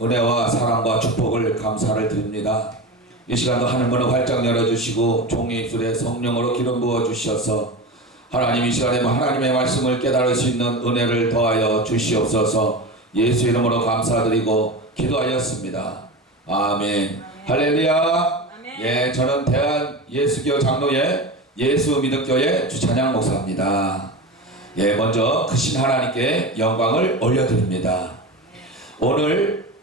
은혜와 사랑과 축복을 감사를 드립니다. 이 시간도 하늘문을 활짝 열어주시고 종의 입술에 성령으로 기름 부어주셔서 하나님 이 시간에 하나님의 말씀을 깨달을 수 있는 은혜를 더하여 주시옵소서. 예수 이름으로 감사드리고 기도하였습니다. 아멘. 할렐루야. 예, 저는 대한 예수교 장로의 예수 믿음교회 주찬양 목사입니다. 예, 먼저 크신 하나님께 영광을 올려드립니다. 오늘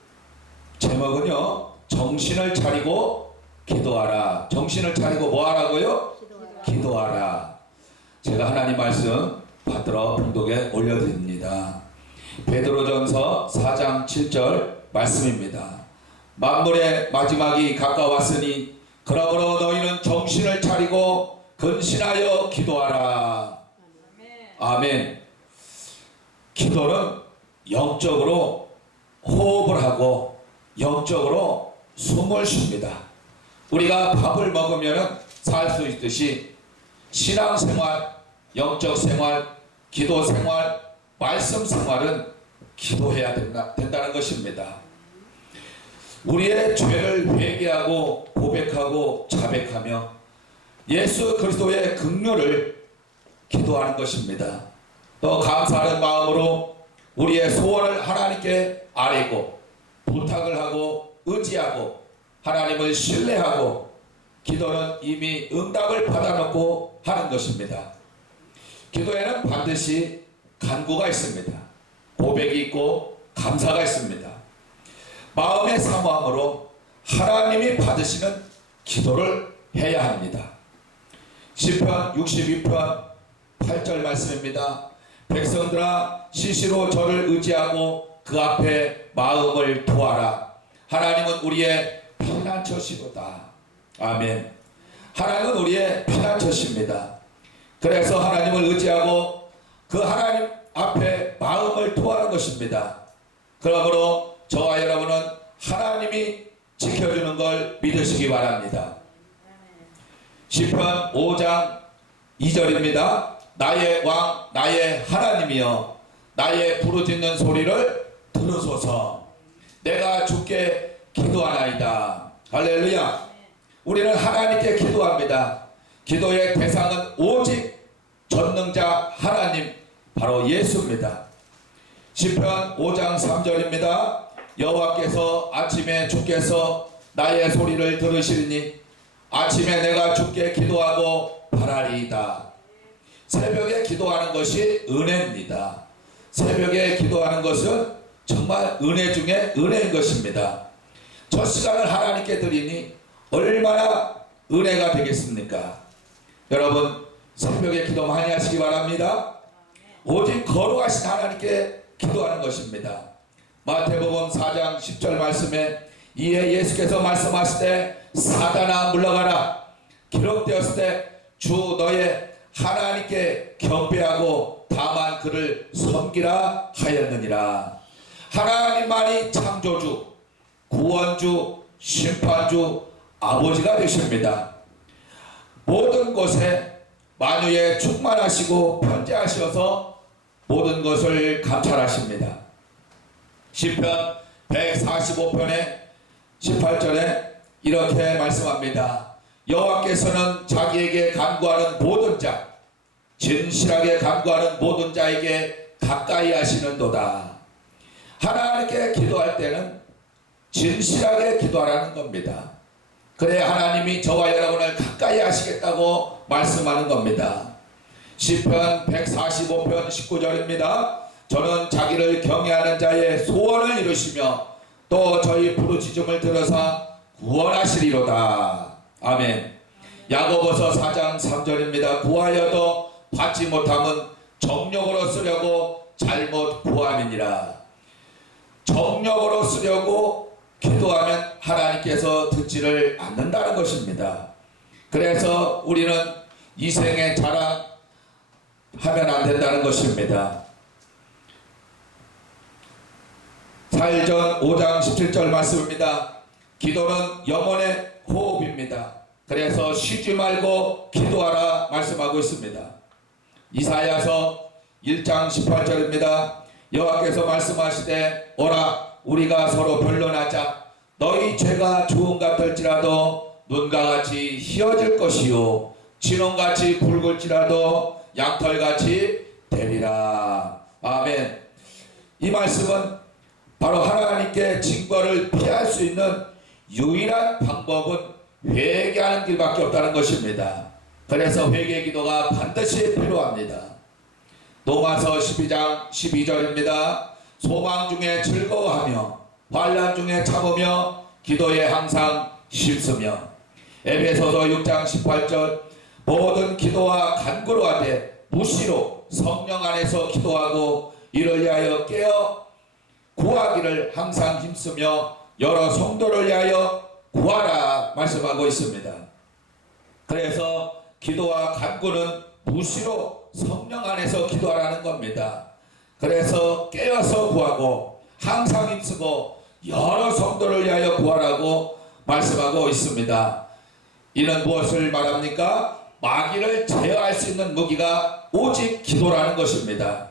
제목은요, 정신을 차리고 기도하라. 정신을 차리고 뭐 하라고요? 기도하라. 제가 하나님 말씀 받들어 봉독에 올려드립니다. 베드로전서 4장 7절 말씀입니다. 만물의 마지막이 가까웠으니 그러므로 너희는 정신을 차리고 근신하여 기도하라. 아멘. 기도는 영적으로 호흡을 하고 영적으로 숨을 쉽니다. 우리가 밥을 먹으면 살 수 있듯이 신앙생활, 영적 생활, 기도 생활, 말씀 생활은 기도해야 된다는 것입니다. 우리의 죄를 회개하고 고백하고 자백하며 예수 그리스도의 긍휼을 기도하는 것입니다. 또 감사하는 마음으로 우리의 소원을 하나님께 아뢰고 부탁을 하고 의지하고 하나님을 신뢰하고 기도는 이미 응답을 받아놓고 하는 것입니다. 기도에는 반드시 간구가 있습니다. 고백이 있고 감사가 있습니다. 마음의 사모함으로 하나님이 받으시는 기도를 해야 합니다. 시편 62편 8절 말씀입니다. 백성들아 시시로 저를 의지하고 그 앞에 마음을 도하라. 하나님은 우리의 피난처시로다. 아멘. 하나님은 우리의 피난처십니다. 그래서 하나님을 의지하고 그 하나님 앞에 마음을 토하는 것입니다. 그러므로 저와 여러분은 하나님이 지켜주는 걸 믿으시기 바랍니다. 시편 5장 2절입니다. 나의 왕 나의 하나님이여 나의 부르짖는 소리를 들으소서. 내가 주께 기도하나이다. 할렐루야. 우리는 하나님께 기도합니다. 기도의 대상은 오직 전능자 하나님, 바로 예수입니다. 시편 5장 3절입니다. 여호와께서 아침에 주께서 나의 소리를 들으시리니 아침에 내가 주께 기도하고 바라리이다. 새벽에 기도하는 것이 은혜입니다. 새벽에 기도하는 것은 정말 은혜 중에 은혜인 것입니다. 저 시간을 하나님께 드리니 얼마나 은혜가 되겠습니까? 여러분 새벽에 기도 많이 하시기 바랍니다. 오직 거룩하신 하나님께 기도하는 것입니다. 마태복음 4장 10절 말씀에 이에 예수께서 말씀하실 때 사단아 물러가라. 기록되었을 때 주 너의 하나님께 경배하고 다만 그를 섬기라 하였느니라. 하나님만이 창조주, 구원주, 심판주, 아버지가 되십니다. 모든 것에 만유에 충만하시고 편재하셔서 모든 것을 감찰하십니다. 시편 145편의 18절에 이렇게 말씀합니다. 여호와께서는 자기에게 간구하는 모든 자, 진실하게 간구하는 모든 자에게 가까이 하시는도다. 하나님께 기도할 때는 진실하게 기도하라는 겁니다. 그래야 하나님이 저와 여러분을 가까이 하시겠다고 말씀하는 겁니다. 시편 145편 19절입니다. 저는 자기를 경외하는 자의 소원을 이루시며 또 저희 부르짖음을 들어서 구원하시리로다. 아멘. 야고보서 4장 3절입니다. 구하여도 받지 못함은 정욕으로 쓰려고 잘못 구함이니라. 정욕으로 쓰려고 기도하면 하나님께서 듣지를 않는다는 것입니다. 그래서 우리는 이생의 자랑 하면 안 된다는 것입니다. 사일전 5장 17절 말씀입니다. 기도는 영혼의 호흡입니다. 그래서 쉬지 말고 기도하라 말씀하고 있습니다. 이사야서 1장 18절입니다. 여호와께서 말씀하시되 오라 우리가 서로 변론하자. 너희 죄가 주홍 같을지라도 눈과 같이 희어질 것이요 진홍같이 붉을지라도 양털같이 되리라. 아멘. 이 말씀은 바로 하나님께 징벌을 피할 수 있는 유일한 방법은 회개하는 길밖에 없다는 것입니다. 그래서 회개 기도가 반드시 필요합니다. 로마서 12장 12절입니다. 소망 중에 즐거워하며 환난 중에 참으며 기도에 항상 힘쓰며. 에베소서 6장 18절 모든 기도와 간구로 하되 무시로 성령 안에서 기도하고 이를 위하여 깨어 구하기를 항상 힘쓰며 여러 성도를 위하여 구하라 말씀하고 있습니다. 그래서 기도와 간구는 무시로 성령 안에서 기도하라는 겁니다. 그래서 깨어서 구하고 항상 힘쓰고 여러 성도를 위하여 구하라고 말씀하고 있습니다. 이는 무엇을 말합니까? 마귀를 제어할 수 있는 무기가 오직 기도라는 것입니다.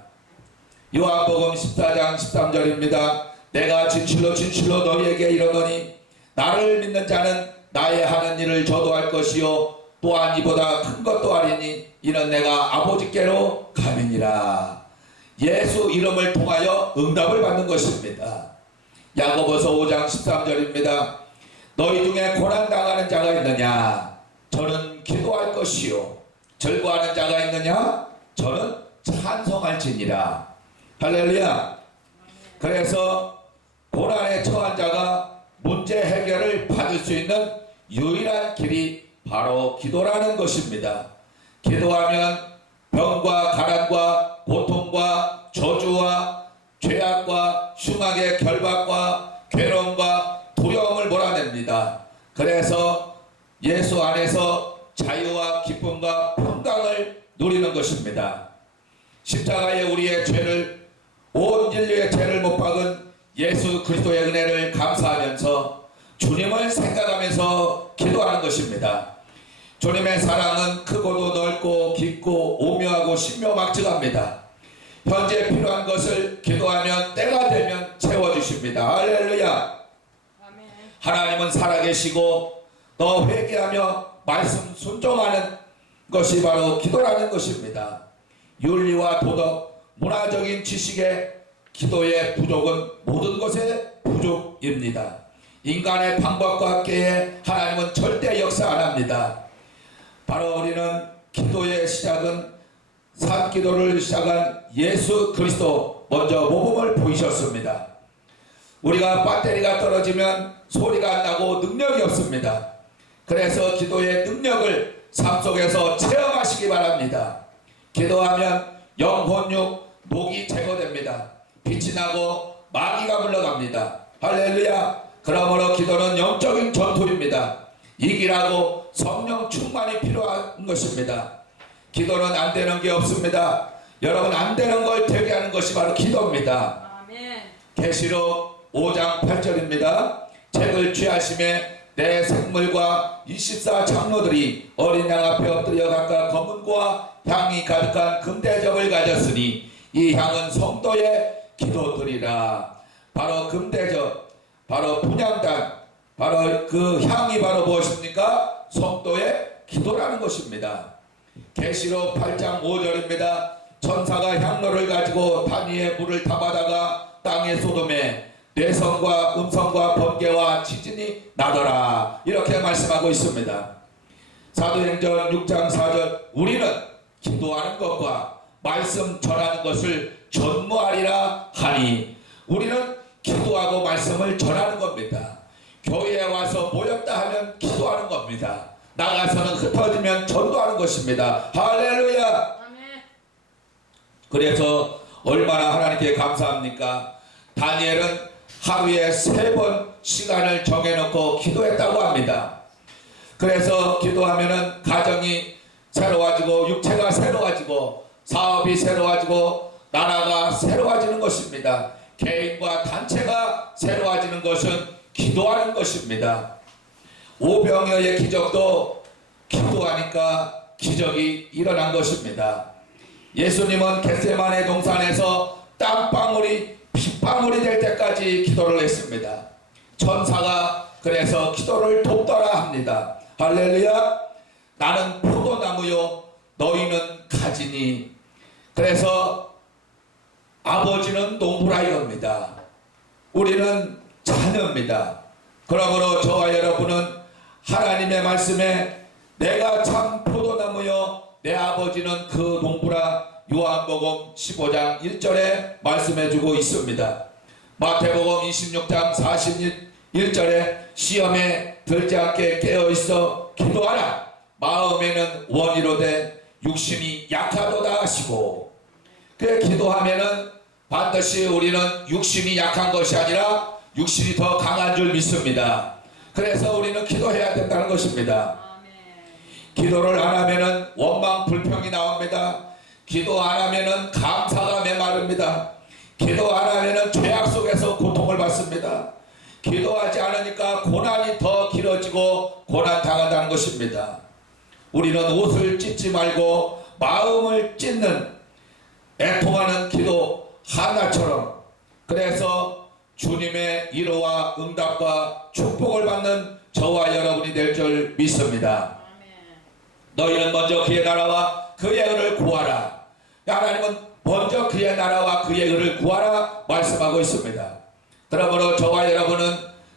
요한복음 14장 13절입니다. 내가 진실로 진실로 너희에게 이르노니 나를 믿는 자는 나의 하는 일을 저도 할 것이요 또한 이보다 큰 것도 하리니 이는 내가 아버지께로 감이니라. 예수 이름을 통하여 응답을 받는 것입니다. 야고보서 5장 13절입니다. 너희 중에 고난당하는 자가 있느냐? 저는 기도할 것이요 절구하는 자가 있느냐? 저는 찬송할지니라. 할렐루야. 그래서 고난에 처한 자가 문제 해결을 받을 수 있는 유일한 길이 바로 기도라는 것입니다. 기도하면 병과 가난과 고통과 저주와 죄악과 흉악의 결박과 괴로움과 두려움을 몰아냅니다. 그래서 예수 안에서 자유와 기쁨과 평강을 누리는 것입니다. 십자가에 우리의 죄를 온 인류의 죄를 못 박은 예수 그리스도의 은혜를 감사하면서 주님을 생각하면서 기도하는 것입니다. 주님의 사랑은 크고도 넓고 깊고 오묘하고 신묘막측합니다. 현재 필요한 것을 기도하면 때가 되면 채워주십니다. 할렐루야. 아멘. 하나님은 살아계시고 또 회개하며 말씀 순종하는 것이 바로 기도라는 것입니다. 윤리와 도덕, 문화적인 지식의 기도의 부족은 모든 것의 부족입니다. 인간의 방법과 함께 하나님은 절대 역사 안 합니다. 바로 우리는 기도의 시작은 산기도를 시작한 예수 그리스도 먼저 모범을 보이셨습니다. 우리가 배터리가 떨어지면 소리가 안 나고 능력이 없습니다. 그래서 기도의 능력을 삶 속에서 체험하시기 바랍니다. 기도하면 영혼육 녹이 제거됩니다. 빛이 나고 마귀가 물러갑니다. 할렐루야. 그러므로 기도는 영적인 전투입니다. 이기라고 성령 충만이 필요한 것입니다. 기도는 안 되는 게 없습니다. 여러분, 안 되는 걸 되게 하는 것이 바로 기도입니다. 아멘. 계시록 5장 8절입니다. 책을 취하심에 내 생물과 24 장로들이 어린 양 앞에 엎드려 각각 검은고와 향이 가득한 금대접을 가졌으니 이 향은 성도의 기도들이라. 바로 금대접, 바로 분향단, 바로 그 향이 바로 무엇입니까? 성도의 기도라는 것입니다. 계시록 8장 5절입니다. 천사가 향로를 가지고 단 위에 물을 타바다가 땅의 소돔에 뇌성과 음성과 번개와 지진이 나더라. 이렇게 말씀하고 있습니다. 사도행전 6장 4절 우리는 기도하는 것과 말씀 전하는 것을 전무하리라 하니, 우리는 기도하고 말씀을 전하는 겁니다. 교회에 와서 모였다 하면 기도하는 겁니다. 나가서는 흩어지면 전도하는 것입니다. 할렐루야. 아멘. 그래서 얼마나 하나님께 감사합니까? 다니엘은 하루에 3번 시간을 정해놓고 기도했다고 합니다. 그래서 기도하면은 가정이 새로워지고 육체가 새로워지고 사업이 새로워지고 나라가 새로워지는 것입니다. 개인과 단체가 새로워지는 것은 기도하는 것입니다. 오병이어의 기적도 기도하니까 기적이 일어난 것입니다. 예수님은 겟세마네 동산에서 땀방울이 핏방울이 될 때까지 기도를 했습니다. 천사가 그래서 기도를 돕더라 합니다. 할렐루야. 나는 포도나무요 너희는 가지니. 그래서 아버지는 농부라 이겁니다. 우리는 자녀입니다. 그러므로 저와 여러분은 하나님의 말씀에 내가 참 포도나무요 내 아버지는 그 농부라 요한복음 15장 1절에 말씀해주고 있습니다. 마태복음 26장 41절에 시험에 들지 않게 깨어있어 기도하라. 마음에는 원이로되 육신이 약하도다 하시고. 그 기도하면은 반드시 우리는 육신이 약한 것이 아니라 육신이 더 강한 줄 믿습니다. 그래서 우리는 기도해야 된다는 것입니다. 기도를 안 하면은 원망 불평이 나옵니다. 기도 안 하면은 감사가 메마릅니다. 기도 안 하면은 죄악 속에서 고통을 받습니다. 기도하지 않으니까 고난이 더 길어지고 고난 당한다는 것입니다. 우리는 옷을 찢지 말고 마음을 찢는 애통하는 기도 하나처럼, 그래서 주님의 위로와 응답과 축복을 받는 저와 여러분이 될 줄 믿습니다. 너희는 먼저 그의 나라와 그의 의를 구하라. 하나님은 먼저 그의 나라와 그의 의를 구하라 말씀하고 있습니다. 그러므로 저와 여러분은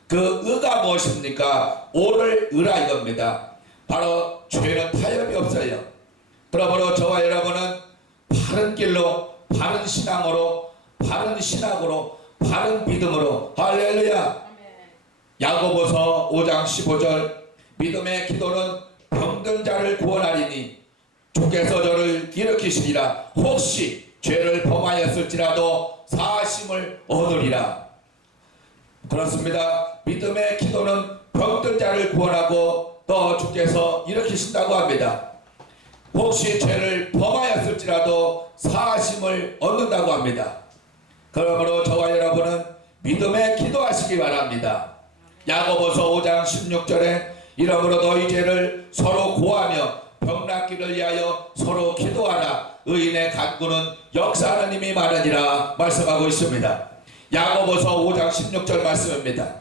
그 의가 무엇입니까? 오를 의라 이겁니다. 바로 죄는 타협이 없어요. 그러므로 저와 여러분은 바른 길로, 바른 신앙으로, 바른 신학으로, 바른 믿음으로, 할렐루야. 야고보서 5장 15절, 믿음의 기도는 병든 자를 구원하리니 주께서 저를 일으키시리라. 혹시 죄를 범하였을지라도 사하심을 얻으리라. 그렇습니다. 믿음의 기도는 병든 자를 구원하고 또 주께서 일으키신다고 합니다. 혹시 죄를 범하였을지라도 사하심을 얻는다고 합니다. 그러므로 저와 여러분은 믿음에 기도하시기 바랍니다. 야고보서 5장 16절에 이러므로 너희 죄를 서로 고하며 병낫기를 위하여 서로 기도하라. 의인의 간구는 역사하는 힘이 많으니라 말씀하고 있습니다. 야고보서 5장 16절 말씀입니다.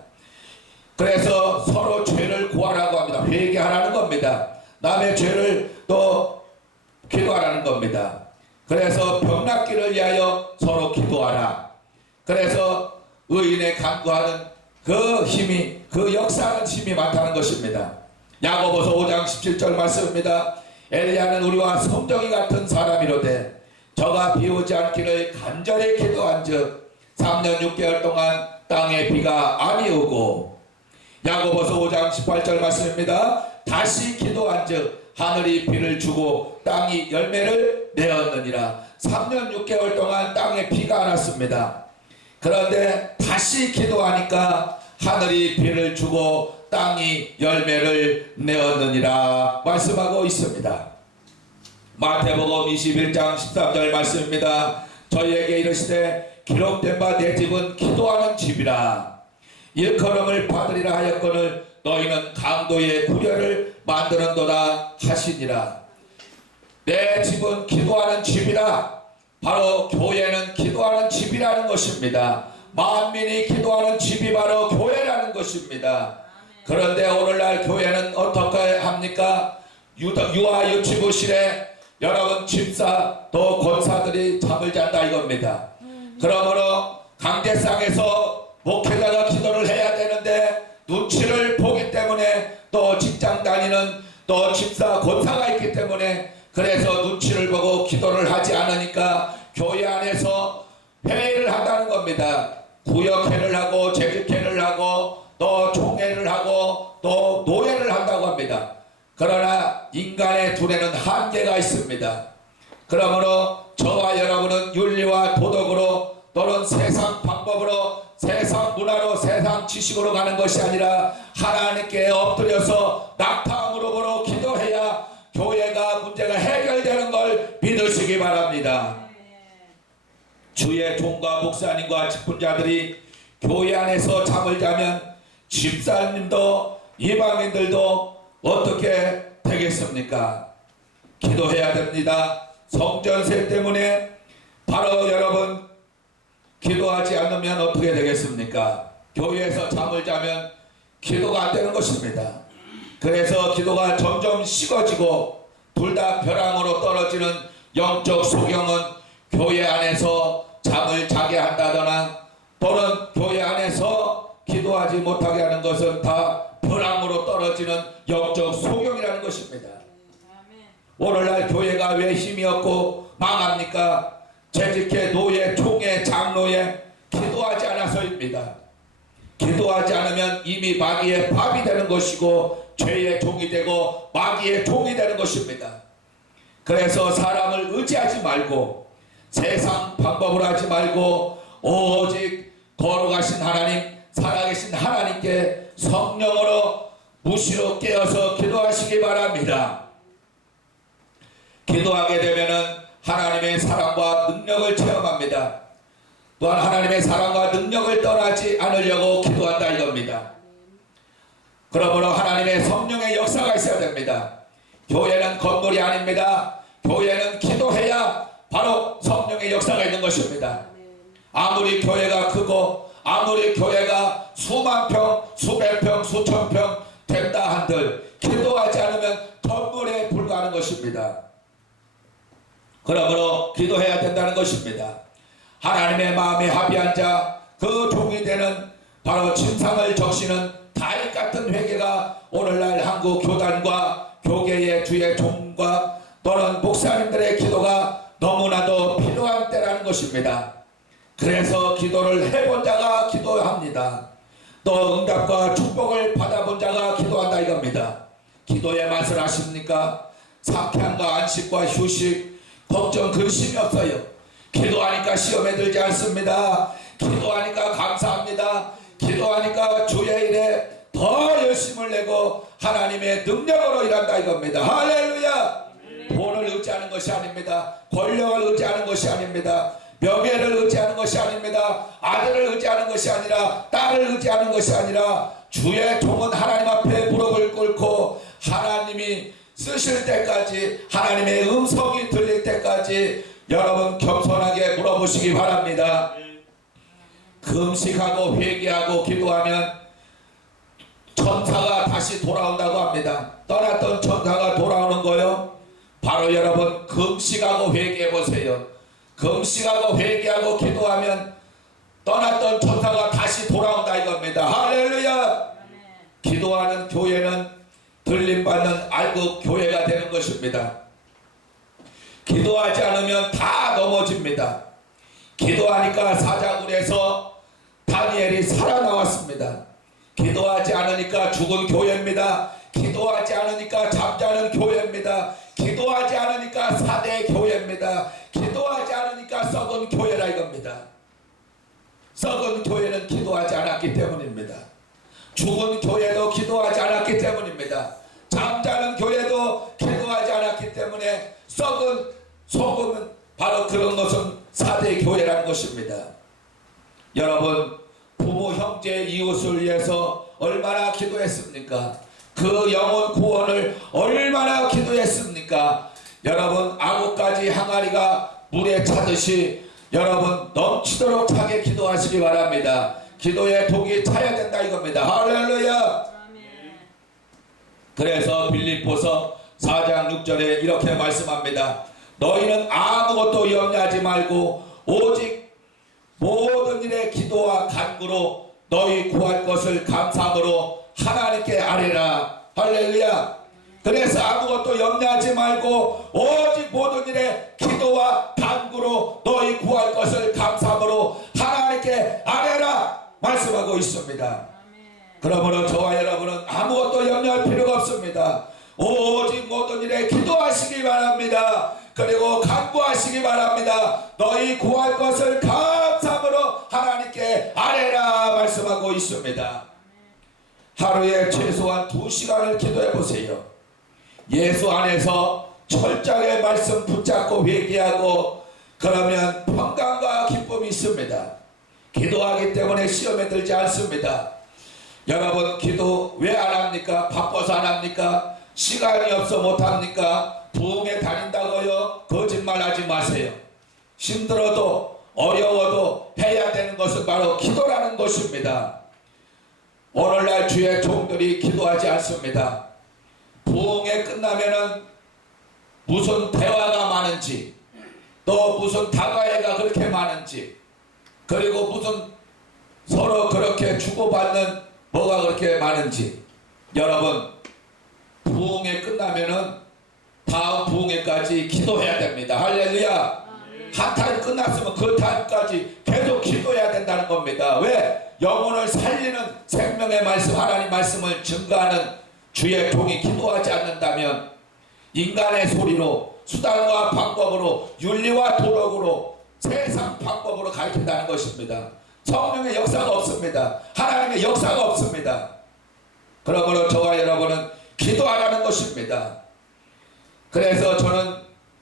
그래서 서로 죄를 구하라고 합니다. 회개하라는 겁니다. 남의 죄를 또 기도하라는 겁니다. 그래서 병낫기를 위하여 서로 기도하라. 그래서 의인의 간구하는 그 힘이, 그 역사하는 힘이 많다는 것입니다. 야고보서 5장 17절 말씀입니다. 엘리야는 우리와 성정이 같은 사람이로되 저가 비오지 않기를 간절히 기도한즉 3년 6개월 동안 땅에 비가 아니오고. 야고보서 5장 18절 말씀입니다. 다시 기도한즉 하늘이 비를 주고 땅이 열매를 내었느니라. 3년 6개월 동안 땅에 비가 안 왔습니다. 그런데 다시 기도하니까 하늘이 비를 주고 땅이 열매를 내었느니라 말씀하고 있습니다. 마태복음 21장 13절 말씀입니다. 저희에게 이르시되 기록된 바 내 집은 기도하는 집이라. 일컬음을 받으리라 하였거늘 너희는 강도의 구려를 만드는도다 하시니라. 내 집은 기도하는 집이라. 바로 교회는 기도하는 집이라는 것입니다. 만민이 기도하는 집이 바로 교회라는 것입니다. 그런데 오늘날 교회는 어떻게 합니까? 유아 유치부실에 여러분 집사 또 권사들이 잠을 잔다 이겁니다. 그러므로 강대상에서 목회자가 기도를 해야 되는데 눈치를 보기 때문에 또 직장 다니는 또 집사 권사가 있기 때문에 그래서 눈치를 보고 기도를 하지 않으니까 교회 안에서 회의를 한다는 겁니다. 구역회를 하고 재직회를 하고 또 총회를 하고 또 노예를 한다고 합니다. 그러나 인간의 눈에는 한계가 있습니다. 그러므로 저와 여러분은 윤리와 도덕으로 또는 세상 방법으로 세상 문화로 세상 지식으로 가는 것이 아니라 하나님께 엎드려서 낙타 무릎으로 기도해야 교회가 문제가 해결되는 걸 믿으시기 바랍니다. 주의 종과 목사님과 직분자들이 교회 안에서 잠을 자면 집사님도 이방인들도 어떻게 되겠습니까? 기도해야 됩니다. 성전세 때문에 바로 여러분 기도하지 않으면 어떻게 되겠습니까? 교회에서 잠을 자면 기도가 안 되는 것입니다. 그래서 기도가 점점 식어지고 둘 다 벼랑으로 떨어지는 영적 소경은 교회 안에서 잠을 자게 한다거나 또는 교회 안에서 기도하지 못하게 하는 것은 다 벼랑으로 떨어지는 영적 소경이라는 것입니다. 오늘날 교회가 왜 힘이 없고 망합니까? 재직회, 노예, 총회, 장로회 기도하지 않아서입니다. 기도하지 않으면 이미 마귀의 밥이 되는 것이고 죄의 종이 되고 마귀의 종이 되는 것입니다. 그래서 사람을 의지하지 말고 세상 방법을 하지 말고 오직 거룩하신 하나님, 살아계신 하나님께 성령으로 무시로 깨어서 기도하시기 바랍니다. 기도하게 되면은 하나님의 사랑과 능력을 체험합니다. 또한 하나님의 사랑과 능력을 떠나지 않으려고 기도한다 이겁니다. 그러므로 하나님의 성령의 역사가 있어야 됩니다. 교회는 건물이 아닙니다. 교회는 기도해야 바로 성령의 역사가 있는 것입니다. 아무리 교회가 크고 아무리 교회가 수만 평, 수백 평, 수천 평 된다 한들 기도하지 않으면 건물에 불과하는 것입니다. 그러므로 기도해야 된다는 것입니다. 하나님의 마음에 합의한 자, 그 종이 되는 바로 침상을 적시는 다윗 같은 회개가 오늘날 한국 교단과 교계의 주의 종과 또는 목사님들의 기도가 너무나도 필요한 때라는 것입니다. 그래서 기도를 해본 자가 기도합니다. 또 응답과 축복을 받아본 자가 기도한다 이겁니다. 기도의 맛을 아십니까? 상쾌함과 안식과 휴식, 걱정, 근심이 없어요. 기도하니까 시험에 들지 않습니다. 기도하니까 감사합니다. 기도하니까 주의 일에 더 열심을 내고 하나님의 능력으로 일한다 이겁니다. 할렐루야. 돈을 의지하는 것이 아닙니다. 권력을 의지하는 것이 아닙니다. 명예를 의지하는 것이 아닙니다. 아들을 의지하는 것이 아니라 딸을 의지하는 것이 아니라 주의 종은 하나님 앞에 무릎을 꿇고 하나님이 쓰실 때까지, 하나님의 음성이 들릴 때까지 여러분 겸손하게 물어보시기 바랍니다. 금식하고 회개하고 기도하면 천사가 다시 돌아온다고 합니다. 떠났던 천사가 돌아오는 거요. 바로 여러분 금식하고 회개해 보세요. 금식하고 회개하고 기도하면 떠났던 천사가 다시 돌아온다 이겁니다. 할렐루야. 기도하는 교회는 들림받는 알고 교회가 되는 것입니다. 기도하지 않으면 다 넘어집니다. 기도하니까 사자굴에서 다니엘이 살아나왔습니다. 기도하지 않으니까 죽은 교회입니다. 기도하지 않으니까 잠자는 교회입니다. 기도하지 않으니까 사대 교회입니다. 기도하지 않으니까 썩은 교회라 이겁니다. 썩은 교회는 기도하지 않았기 때문입니다. 죽은 교회도 기도하지 않았기 때문입니다. 잠자는 교회도 기도하지 않았기 때문에 썩은 소금은 바로 그런 것은 사대 교회라는 것입니다. 여러분 부모, 형제, 이웃을 위해서 얼마나 기도했습니까? 그 영혼 구원을 얼마나 기도했습니까? 여러분 아구까지 항아리가 물에 차듯이 여러분 넘치도록 차게 기도하시기 바랍니다. 기도에 독이 차야 된다 이겁니다. 할렐루야. 그래서 빌립보서 4장 6절에 이렇게 말씀합니다. 너희는 아무것도 염려하지 말고 오직 모든 일에 기도와 간구로 너희 구할 것을 감사함으로 하나님께 아뢰라. 할렐루야. 그래서 아무것도 염려하지 말고 오직 모든 일에 기도와 간구로 너희 구할 것을 감사함으로 하나님께 아뢰라 말씀하고 있습니다. 그러므로 저와 여러분은 아무것도 염려할 필요가 없습니다. 오직 모든 일에 기도하시기 바랍니다. 그리고 간구하시기 바랍니다. 너희 구할 것을 감사함으로 하나님께 아뢰라 말씀하고 있습니다. 하루에 최소한 2시간을 기도해 보세요. 예수 안에서 철저하게 말씀 붙잡고 회개하고 그러면 평강과 기쁨이 있습니다. 기도하기 때문에 시험에 들지 않습니다. 여러분 기도 왜 안 합니까? 바빠서 안 합니까? 시간이 없어 못 합니까? 부흥에 다닌다고요? 거짓말하지 마세요. 힘들어도 어려워도 해야 되는 것은 바로 기도라는 것입니다. 오늘날 주의 종들이 기도하지 않습니다. 부흥회 끝나면은 무슨 대화가 많은지, 또 무슨 다과회가 그렇게 많은지, 그리고 무슨 서로 그렇게 주고받는 뭐가 그렇게 많은지. 여러분, 부흥회 끝나면은 다음 부흥회까지 기도해야 됩니다. 할렐루야. 한 타임 끝났으면 그 타임까지 계속 기도해야 된다는 겁니다. 왜? 영혼을 살리는 생명의 말씀, 하나님 말씀을 증거하는 주의 종이 기도하지 않는다면 인간의 소리로, 수단과 방법으로, 윤리와 도덕으로, 세상 방법으로 가르친다는 것입니다. 성령의 역사가 없습니다. 하나님의 역사가 없습니다. 그러므로 저와 여러분은 기도하라는 것입니다. 그래서 저는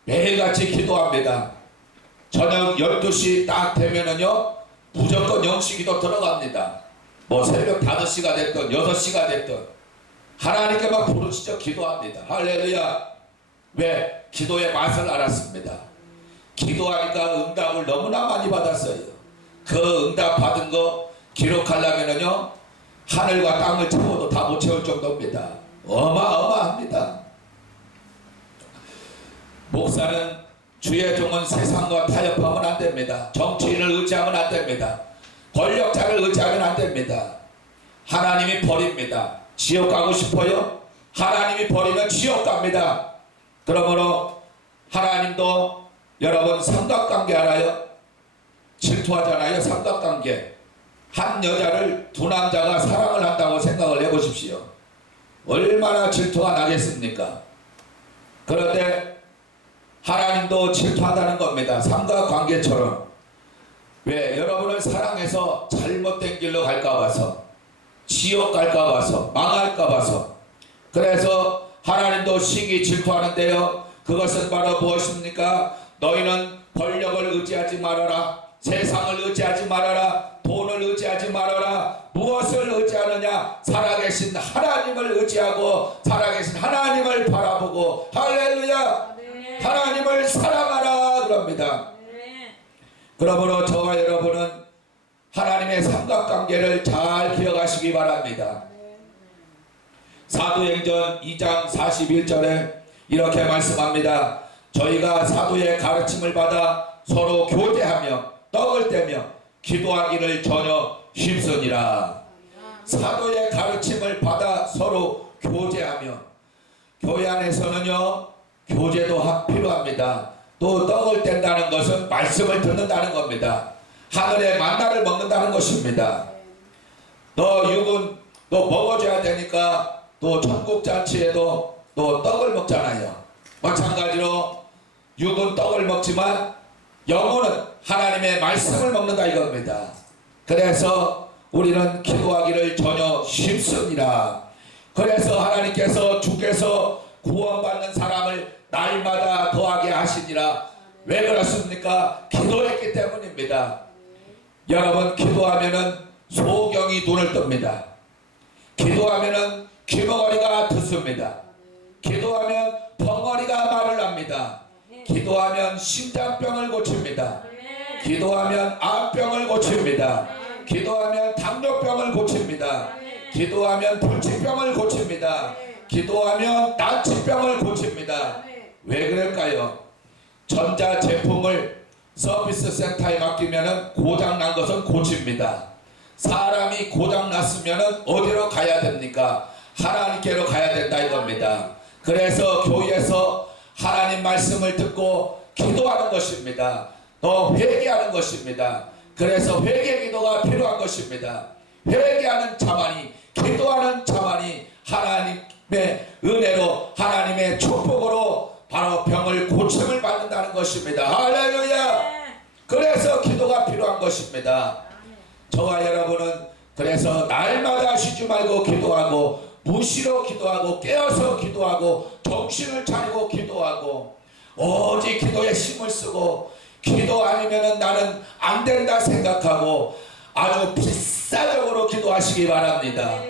매일같이 기도합니다. 저녁 12시 딱 되면은요, 무조건 영시기도 들어갑니다. 뭐 새벽 5시가 됐든 6시가 됐든 하나님께만 부르시죠. 기도합니다. 할렐루야. 왜? 기도의 맛을 알았습니다. 기도하니까 응답을 너무나 많이 받았어요. 그 응답 받은 거 기록하려면은요, 하늘과 땅을 채워도 다 못 채울 정도입니다. 어마어마합니다. 목사는, 주의 종은 세상과 타협하면 안 됩니다. 정치인을 의지하면 안 됩니다. 권력자를 의지하면 안 됩니다. 하나님이 버립니다. 지옥 가고 싶어요? 하나님이 버리면 지옥 갑니다. 그러므로 하나님도 여러분 삼각관계 알아요? 질투하잖아요. 삼각관계. 한 여자를 두 남자가 사랑을 한다고 생각을 해보십시오. 얼마나 질투가 나겠습니까? 그런데 하나님도 질투한다는 겁니다. 삼각관계처럼. 왜? 여러분을 사랑해서 잘못된 길로 갈까 봐서, 지옥 갈까 봐서, 망할까 봐서. 그래서 하나님도 시기 질투하는데요, 그것은 바로 무엇입니까? 너희는 권력을 의지하지 말아라, 세상을 의지하지 말아라, 돈을 의지하지 말아라. 무엇을 의지하느냐? 살아계신 하나님을 의지하고 살아계신 하나님을 바라보고, 할렐루야. 네. 하나님을 사랑하라 그럽니다. 네. 그러므로 저와 여러분은 하나님의 삼각관계를 잘 기억하시기 바랍니다. 네. 사도행전 2장 41절에 이렇게 말씀합니다. 저희가 사도의 가르침을 받아 서로 교제하며 떡을 떼며 기도하기를 전혀 힘쓰니라. 사도의 가르침을 받아 서로 교제하며, 교회 안에서는요, 교제도 필요합니다. 또 떡을 뗀다는 것은 말씀을 듣는다는 겁니다. 하늘의 만나를 먹는다는 것입니다. 너 육은 너 먹어줘야 되니까 또 천국잔치에도 또 떡을 먹잖아요. 마찬가지로 육은 떡을 먹지만 영혼은 하나님의 말씀을 먹는다 이겁니다. 그래서 우리는 기도하기를 전혀 쉽습니다. 그래서 하나님께서, 주께서 구원받는 사람을 날마다 더하게 하시니라. 왜 그렇습니까? 기도했기 때문입니다. 여러분, 기도하면은 소경이 눈을 뜹니다. 기도하면은 귀머거리가 듣습니다. 기도하면 벙어리가 말을 합니다. 기도하면 심장병을 고칩니다. 기도하면 암병을 고칩니다. 기도하면 당뇨병을 고칩니다. 기도하면 불치병을 고칩니다. 기도하면 난치병을 고칩니다. 왜 그럴까요? 전자 제품을 서비스 센터에 맡기면 고장난 것은 고칩니다. 사람이 고장났으면 어디로 가야 됩니까? 하나님께로 가야 된다 이겁니다. 그래서 교회에서 하나님 말씀을 듣고 기도하는 것입니다. 또 회개하는 것입니다. 그래서 회개 기도가 필요한 것입니다. 회개하는 자만이, 기도하는 자만이 하나님의 은혜로, 하나님의 축복으로 바로 병을 고침을 받는다는 것입니다. 할렐루야. 그래서 기도가 필요한 것입니다. 저와 여러분은 그래서 날마다 쉬지 말고 기도하고, 무시로 기도하고, 깨어서 기도하고, 정신을 차리고 기도하고, 오직 기도에 힘을 쓰고, 기도 아니면은 나는 안 된다 생각하고 아주 필사적으로 기도하시기 바랍니다.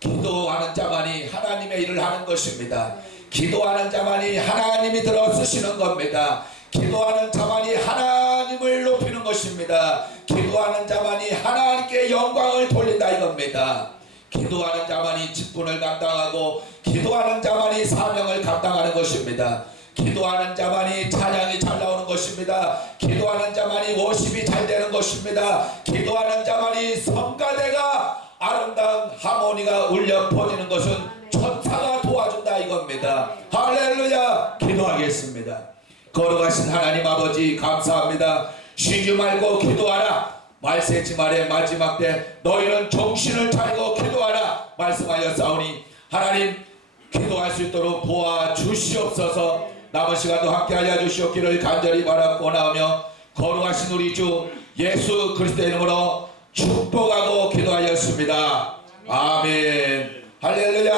기도하는 자만이 하나님의 일을 하는 것입니다. 기도하는 자만이 하나님이 들어 쓰시는 겁니다. 기도하는 자만이 하나님 하나님을 높이는 것입니다. 기도하는 자만이 하나님께 영광을 돌린다 이겁니다. 기도하는 자만이 직분을 감당하고 기도하는 자만이 사명을 감당하는 것입니다. 기도하는 자만이 찬양이 잘 나오는 것입니다. 기도하는 자만이 워십이 잘 되는 것입니다. 기도하는 자만이 성가대가 아름다운 하모니가 울려 퍼지는 것은 천사가 도와준다 이겁니다. 할렐루야. 기도하겠습니다. 거룩하신 하나님 아버지 감사합니다. 쉬지 말고 기도하라. 말세지 말의 마지막 때 너희는 정신을 차리고 기도하라 말씀하였사오니 하나님 기도할 수 있도록 도와주시옵소서. 남은 시간도 함께 하여 주시옵기를 간절히 바라고 나오며 거룩하신 우리 주 예수 그리스도의 이름으로 축복하고 기도하였습니다. 아멘. 할렐루야.